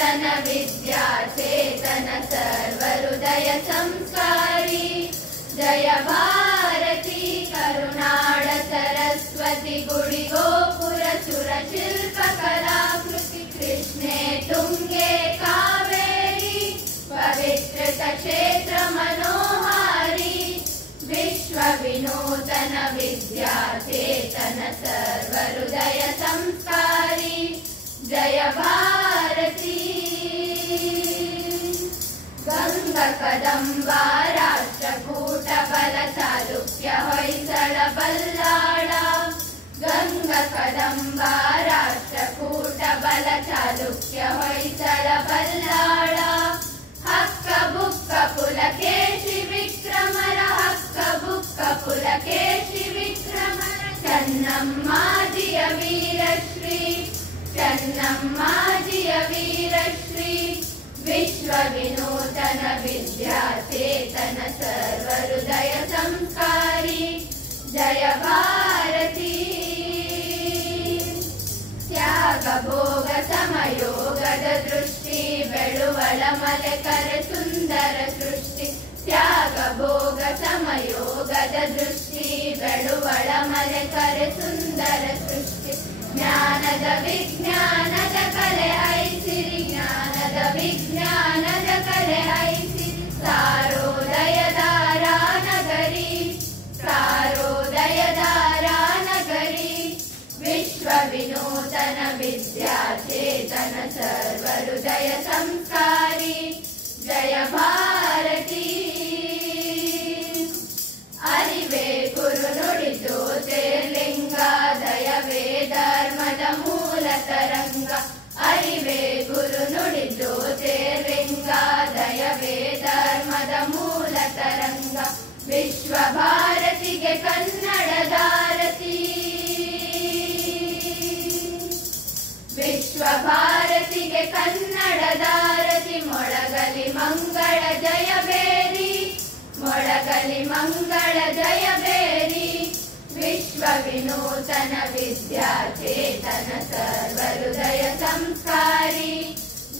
विनूतन विद्याचेतन सर्वहृदय संस्कारी जय भारती करुनाड सरस्वती गुडी गोपुर सुरशिल्प कलाकृति कृष्णे तुंगे कावेरी पवित्र क्षेत्र मनोहारी विश्व विनूतन विद्याचेतन सर्वहृदय संस्कारी जय भारती गंगा कदंबा राष्ट्रकूट बल चालुक्य होय्सळ बल्लाळ गंगा कदंबा राष्ट्रकूट बल चालुक्य होय्सळ बल्लाळ हक्क बुक्क पुलकेशि विक्रमर हक्क बुक्क पुलकेशि विक्रमर चन्नम्माजिय वीरश्री चन्नम्माजिय वीरश्री विश्व विनूतन विद्याचेतन सर्वहृदय संस्कारी जय भारती त्याग भोग समयोगद दृष्टि बेळुवळ मलकर सुंदर सृष्टि त्याग भोग समयोगद दृष्टि बेळुवळ मलकर सुंदर सृष्टि ज्ञानद विज्ञानद कले ऐसिरि ज्ञानद विज्ञानद कले ऐसिरि सारोदयदारा नगरी सारोदयदारा नगरी विश्व विनूतन विद्याचेतन सर्वहृदय संस्कारी जय भारती अरिवे गुरु नुಡಿ ಜ್ಯೋತಿರ್ಲಿಂಗ ದಯವೇ ಧರ್ಮದ ಮೂಲ ತರಂಗ ಅರಿವೆ ಗುರು ನುಡಿ ಜ್ಯೋತಿರ್ಲಿಂಗ ದಯವೇ ಧರ್ಮದ ಮೂಲ ತರಂಗ ವಿಶ್ವ ಭಾರತಿಗೆ ಕನ್ನಡದಾರತಿ ವಿಶ್ವ ಭಾರತಿಗೆ ಕನ್ನಡದಾರತಿ ಮೊಳಗಲಿ ಮಂಗಳ ಜಯಬೇರಿ ಮೊಳಗಲಿ ಮಂಗಳ ಜಯಬೇರಿ ವಿಶ್ವ ವಿನೂತನ ವಿದ್ಯಾಚೇತನ ಸರ್ವಹೃದಯ ಸಂಸ್कारी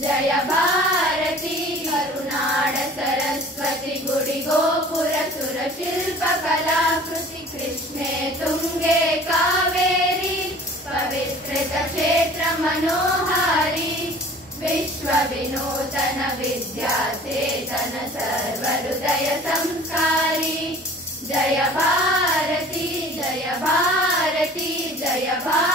जय भारती करुनाड सरस्वती गुडी गोपुर सुरशिल्प कलाकृति कृष्णे तुंगे कावेरी पवित्र क्षेत्र मनोहारी विश्व विनूतन विद्याचेतन सर्वहृदय संस्कारी जय भारती जय भारती जय भारती।